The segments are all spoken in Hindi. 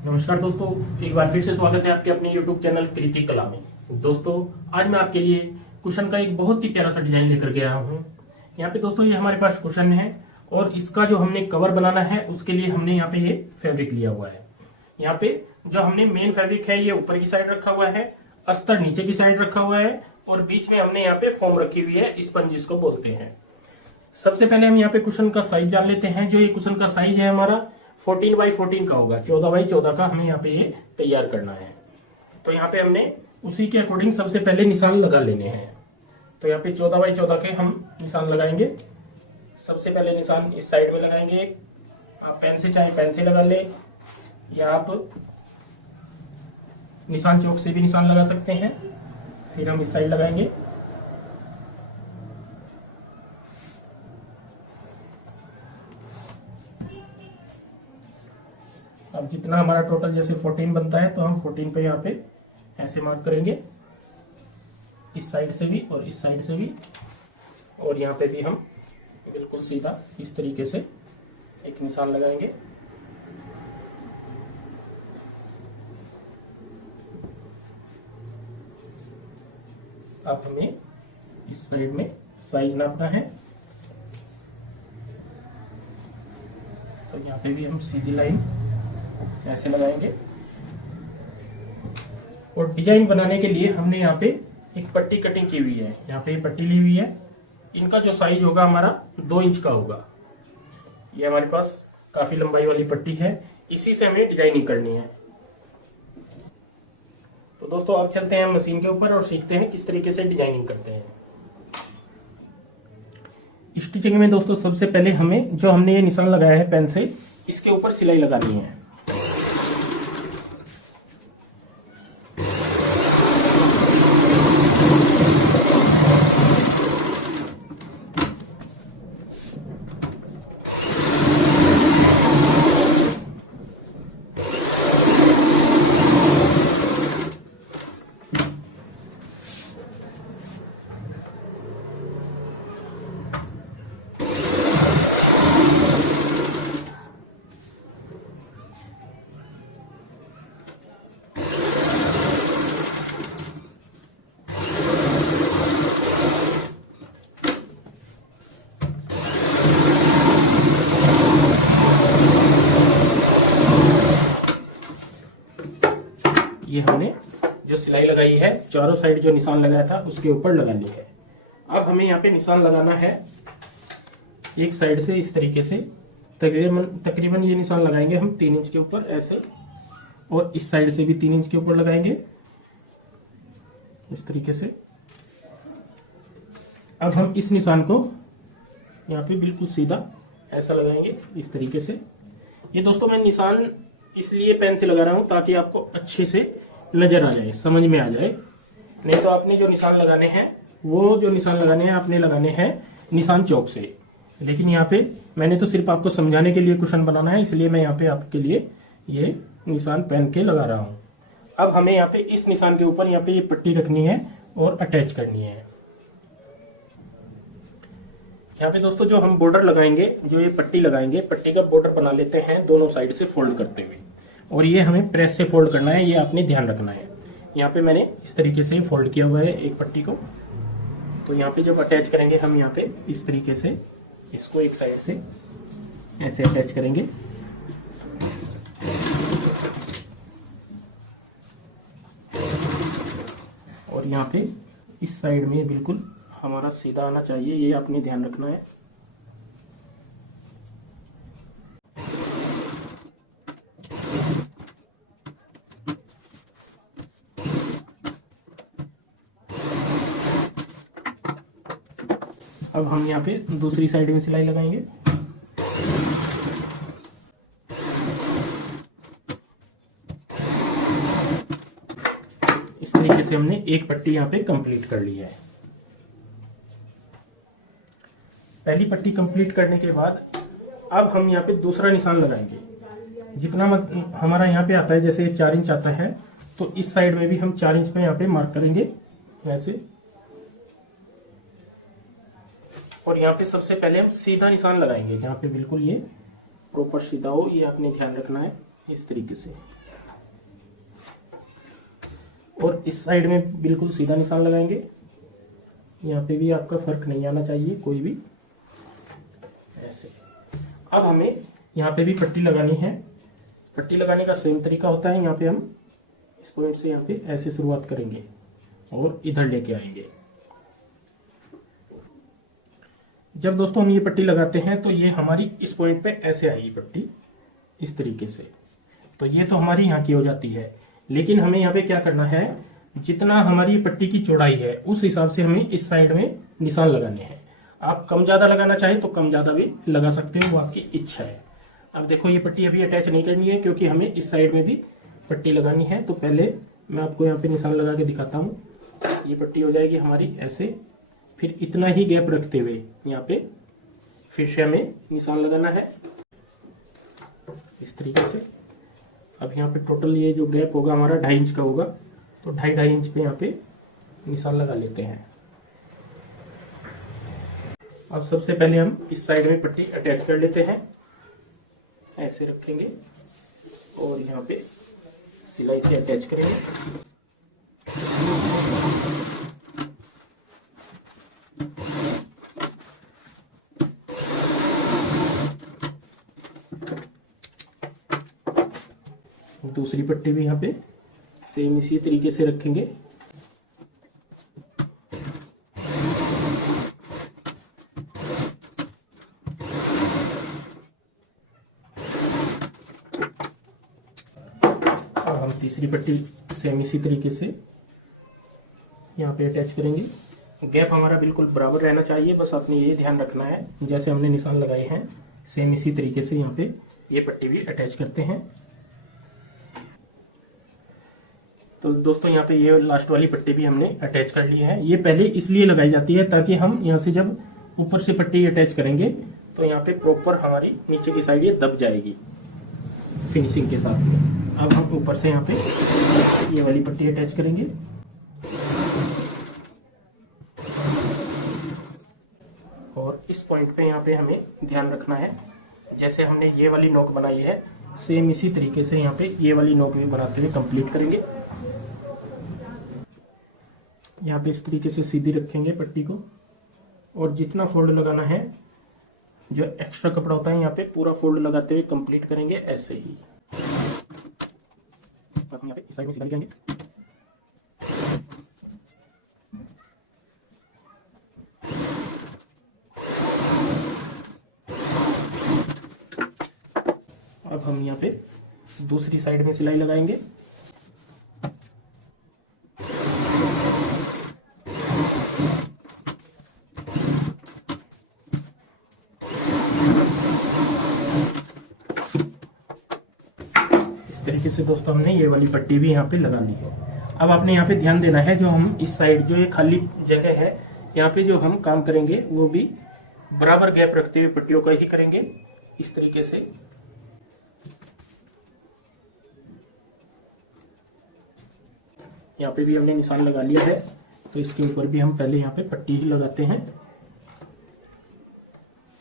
नमस्कार दोस्तों, एक बार फिर से स्वागत है आपके अपने YouTube चैनल कृति कला में। दोस्तों, आज मैं आपके लिए कुशन का एक बहुत ही प्यारा सा डिजाइन लेकर के आया हूँ। यहाँ पे दोस्तों ये हमारे पास कुशन है और इसका जो हमने कवर बनाना है उसके लिए हमने यहाँ पे ये फैब्रिक लिया हुआ है। यहाँ पे जो हमने मेन फैब्रिक है ये ऊपर की साइड रखा हुआ है, अस्तर नीचे की साइड रखा हुआ है और बीच में हमने यहाँ पे फोम रखी हुई है, स्पंज जिसको बोलते हैं। सबसे पहले हम यहाँ पे कुशन का साइज जान लेते हैं। जो ये कुशन का साइज है हमारा 14 बाई 14 का होगा, 14 बाई 14 का हमें यहाँ पे ये तैयार करना है। तो यहाँ पे हमने उसी के अकॉर्डिंग सबसे पहले निशान लगा लेने हैं। तो यहाँ पे 14 बाई 14 के हम निशान लगाएंगे। सबसे पहले निशान इस साइड में लगाएंगे। आप पेन से चाहे पेन से लगा ले या आप निशान चौक से भी निशान लगा सकते हैं। फिर हम इस साइड लगाएंगे। अब जितना हमारा टोटल जैसे 14 बनता है तो हम 14 पे यहाँ पे ऐसे मार्क करेंगे, इस साइड से भी और इस साइड से भी, और यहाँ पे भी हम बिल्कुल सीधा इस तरीके से एक निशान लगाएंगे। अब हमें इस साइड में साइज नापना है, तो यहाँ पे भी हम सीधी लाइन ऐसे लगाएंगे। और डिजाइन बनाने के लिए हमने यहाँ पे एक पट्टी कटिंग की हुई है। यहाँ पे पट्टी ली हुई है। इनका जो साइज होगा हमारा 2 इंच का होगा। ये हमारे पास काफी लंबाई वाली पट्टी है, इसी से हमें डिजाइनिंग करनी है। तो दोस्तों अब चलते हैं मशीन के ऊपर और सीखते हैं किस तरीके से डिजाइनिंग करते हैं। स्टिचिंग में दोस्तों सबसे पहले हमें जो हमने ये निशान लगाया है पेन से, इसके ऊपर सिलाई लगानी है। ये हमने जो सिलाई लगाई है चारों साइड जो निशान लगाया था उसके ऊपर लगा लिया है। अब हमें यहाँ पे निशान लगाना है एक साइड से इस तरीके से, तकरीबन ये निशान लगाएंगे हम 3 इंच के ऊपर ऐसे, और इस साइड से भी 3 इंच के ऊपर लगाएंगे इस तरीके से। अब हम इस निशान को यहाँ पे बिल्कुल सीधा ऐसा लगाएंगे इस तरीके से। ये दोस्तों मैं निशान इसलिए पेन से लगा रहा हूं ताकि आपको अच्छे से नजर आ जाए, समझ में आ जाए। नहीं तो आपने जो निशान लगाने हैं वो जो निशान लगाने हैं आपने लगाने हैं निशान चौक से। लेकिन यहाँ पे मैंने तो सिर्फ आपको समझाने के लिए कुशन बनाना है, इसलिए मैं यहाँ पे आपके लिए ये निशान पेन के लगा रहा हूँ। अब हमें यहाँ पे इस निशान के ऊपर यहाँ पे ये पट्टी रखनी है और अटैच करनी है। यहाँ पे दोस्तों जो हम बॉर्डर लगाएंगे, जो ये पट्टी लगाएंगे, पट्टी का बॉर्डर बना लेते हैं दोनों साइड से फोल्ड करते हुए, और ये हमें प्रेस से फोल्ड करना है, ये आपने ध्यान रखना है। यहाँ पे मैंने इस तरीके से फोल्ड किया हुआ है एक पट्टी को। तो यहाँ पे जब अटैच करेंगे हम यहाँ पे इस तरीके से इसको एक साइड से ऐसे अटैच करेंगे। और यहाँ पे इस साइड में बिल्कुल हमारा सीधा आना चाहिए, ये आपने ध्यान रखना है। अब हम यहाँ पे दूसरी साइड में सिलाई लगाएंगे। इस तरीके से हमने एक पट्टी यहाँ पे कंप्लीट कर ली है। पहली पट्टी कंप्लीट करने के बाद अब हम यहाँ पे दूसरा निशान लगाएंगे। जितना हमारा यहाँ पे आता है, जैसे 4 इंच आता है, तो इस साइड में भी हम 4 इंच पे यहाँ पे मार्क करेंगे ऐसे। और यहाँ पे सबसे पहले हम सीधा निशान लगाएंगे, यहाँ पे बिल्कुल ये प्रॉपर सीधा हो, ये आपने ध्यान रखना है इस तरीके से। और इस साइड में बिल्कुल सीधा निशान लगाएंगे। यहाँ पे भी आपका फर्क नहीं आना चाहिए कोई भी, ऐसे। अब हमें यहाँ पे भी पट्टी लगानी है। पट्टी लगाने का सेम तरीका होता है। यहाँ पे हम इस पॉइंट से यहाँ पे ऐसे शुरुआत करेंगे और इधर लेके आएंगे। जब दोस्तों हम ये पट्टी लगाते हैं तो ये हमारी इस पॉइंट पे ऐसे आएगी पट्टी, इस तरीके से। तो ये तो हमारी यहाँ की हो जाती है, लेकिन हमें यहाँ पे क्या करना है, जितना हमारी पट्टी की चौड़ाई है उस हिसाब से हमें इस साइड में निशान लगाने हैं। आप कम ज्यादा लगाना चाहें तो कम ज्यादा भी लगा सकते हो, वो आपकी इच्छा है। अब देखो ये पट्टी अभी अटैच नहीं करनी है क्योंकि हमें इस साइड में भी पट्टी लगानी है। तो पहले मैं आपको यहाँ पे निशान लगा के दिखाता हूँ। ये पट्टी हो जाएगी हमारी ऐसे, फिर इतना ही गैप रखते हुए यहाँ पे फिर से हमें निशान लगाना है इस तरीके से। अब यहाँ पे टोटल ये जो गैप होगा हमारा 2.5 इंच का होगा, तो 2.5 इंच पे यहाँ पे निशान लगा लेते हैं। अब सबसे पहले हम इस साइड में पट्टी अटैच कर लेते हैं, ऐसे रखेंगे और यहाँ पे सिलाई से अटैच करेंगे। दूसरी पट्टी भी यहाँ पे सेम इसी तरीके से रखेंगे। अब हम तीसरी पट्टी सेम इसी तरीके से यहाँ पे अटैच करेंगे। गैप हमारा बिल्कुल बराबर रहना चाहिए, बस आपने ये ध्यान रखना है। जैसे हमने निशान लगाए हैं सेम इसी तरीके से यहाँ पे ये पट्टी भी अटैच करते हैं। तो दोस्तों यहाँ पे ये लास्ट वाली पट्टी भी हमने अटैच कर ली है। ये पहले इसलिए लगाई जाती है ताकि हम यहाँ से जब ऊपर से पट्टी अटैच करेंगे तो यहाँ पे प्रॉपर हमारी नीचे की साइड ये दब जाएगी फिनिशिंग के साथ में। अब हम ऊपर से यहाँ पे ये वाली पट्टी अटैच करेंगे। और इस पॉइंट पे यहाँ पे हमें ध्यान रखना है, जैसे हमने ये वाली नोक बनाई है सेम इसी तरीके से यहाँ पे ये वाली नोक भी बनाते हुए कंप्लीट करेंगे। यहाँ पे इस तरीके से सीधी रखेंगे पट्टी को, और जितना फोल्ड लगाना है, जो एक्स्ट्रा कपड़ा होता है यहाँ पे पूरा फोल्ड लगाते हुए कंप्लीट करेंगे ऐसे ही। अब हम यहाँ पे इस साइड में सीधा लगाएंगे। अब हम यहाँ पे दूसरी साइड में सिलाई लगाएंगे। इस तरीके से दोस्तों हमने ये वाली पट्टी भी यहाँ पे लगा ली है। अब आपने यहाँ पे ध्यान देना है, जो हम इस साइड जो ये खाली जगह है यहाँ पे जो हम काम करेंगे वो भी बराबर गैप रखते हुए पट्टियों का ही करेंगे इस तरीके से। यहाँ पे भी हमने निशान लगा लिया है, तो इसके ऊपर भी हम पहले यहाँ पे पट्टी ही लगाते हैं।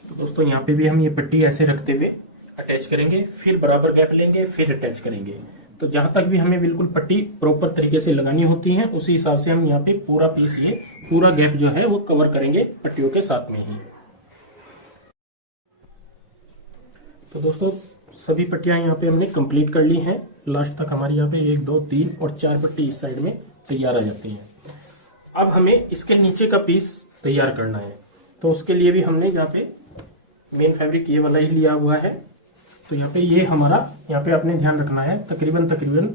तो दोस्तों यहाँ पे भी हम ये पट्टी ऐसे रखते हुए अटैच करेंगे, फिर बराबर गैप लेंगे, फिर अटैच करेंगे। तो जहां तक भी हमें बिल्कुल पट्टी प्रॉपर तरीके से लगानी होती है उसी हिसाब से हम यहाँ पे पूरा पीस, ये पूरा गैप जो है वो कवर करेंगे पट्टियों के साथ में ही। तो दोस्तों सभी पट्टियां यहाँ पे हमने कंप्लीट कर ली हैं। लास्ट तक हमारी यहाँ पे 1 2 3 और 4 पट्टी इस साइड में तैयार आ जाती हैं। अब हमें इसके नीचे का पीस तैयार करना है, तो उसके लिए भी हमने यहाँ पे मेन फैब्रिक ये वाला ही लिया हुआ है। तो यहाँ पे ये हमारा, यहाँ पे आपने ध्यान रखना है, तकरीबन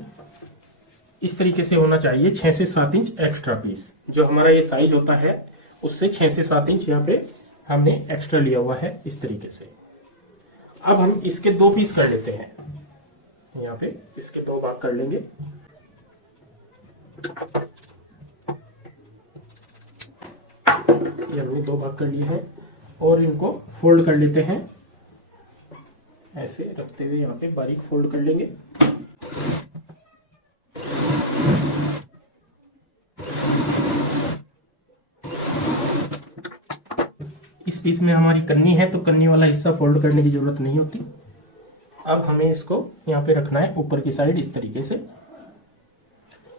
इस तरीके से होना चाहिए 6 से 7 इंच एक्स्ट्रा पीस। जो हमारा ये साइज होता है उससे 6 से 7 इंच यहाँ पे हमने एक्स्ट्रा लिया हुआ है इस तरीके से। अब हम इसके 2 पीस कर लेते हैं। यहाँ पे इसके 2 भाग कर लेंगे। ये हमने 2 भाग कर लिए हैं और इनको फोल्ड कर लेते हैं, ऐसे रखते हुए यहाँ पे बारीक फोल्ड कर लेंगे। इस पीस में हमारी कन्नी है तो कन्नी वाला हिस्सा फोल्ड करने की जरूरत नहीं होती। अब हमें इसको यहाँ पे रखना है ऊपर की साइड इस तरीके से।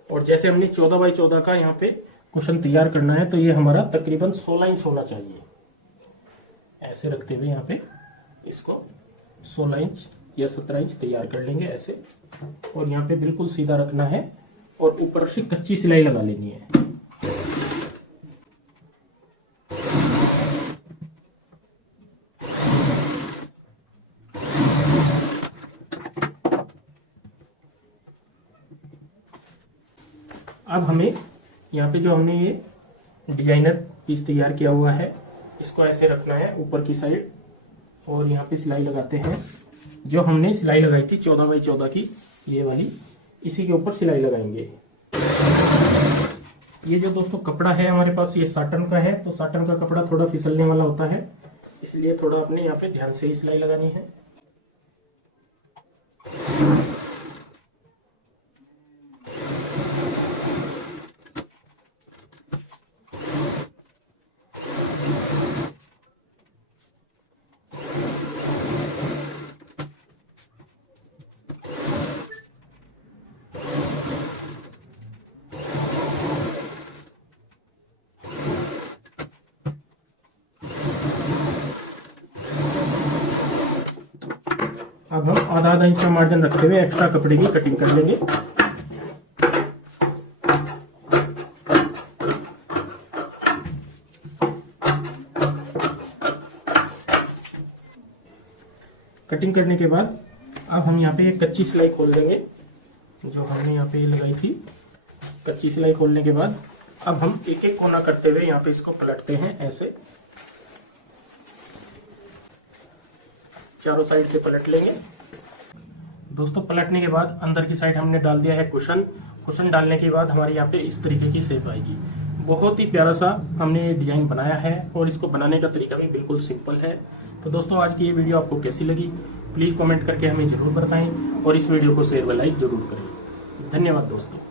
और जैसे हमने 14 बाई 14 का यहाँ पे कुशन तैयार करना है, तो ये हमारा तकरीबन 16 इंच होना चाहिए। ऐसे रखते हुए यहाँ पे इसको 16 इंच या 17 इंच तैयार कर लेंगे ऐसे। और यहाँ पे बिल्कुल सीधा रखना है और ऊपर से कच्ची सिलाई लगा लेनी है। अब हमें यहाँ पे जो हमने ये डिजाइनर पीस तैयार किया हुआ है, इसको ऐसे रखना है ऊपर की साइड और यहाँ पे सिलाई लगाते हैं। जो हमने सिलाई लगाई थी 14 बाई 14 की, ये वाली, इसी के ऊपर सिलाई लगाएंगे। ये जो दोस्तों कपड़ा है हमारे पास, ये साटन का है, तो साटन का कपड़ा थोड़ा फिसलने वाला होता है, इसलिए थोड़ा अपने यहाँ पे ध्यान से ही सिलाई लगानी है। अब हम आधा इंच का मार्जिन रखते हुए एक्स्ट्रा कपड़े की कटिंग कर लेंगे। कटिंग करने के बाद अब हम यहाँ पे एक कच्ची सिलाई खोल देंगे, जो हमने यहाँ पे लगाई थी। कच्ची सिलाई खोलने के बाद अब हम एक एक कोना करते हुए यहाँ पे इसको पलटते हैं ऐसे, चारों साइड से पलट लेंगे। दोस्तों पलटने के बाद अंदर की साइड हमने डाल दिया है कुशन। कुशन डालने के बाद हमारे यहाँ पे इस तरीके की शेप आएगी। बहुत ही प्यारा सा हमने डिजाइन बनाया है और इसको बनाने का तरीका भी बिल्कुल सिंपल है। तो दोस्तों आज की ये वीडियो आपको कैसी लगी प्लीज कमेंट करके हमें जरूर बताएं और इस वीडियो को शेयर व लाइक जरूर करें। धन्यवाद दोस्तों।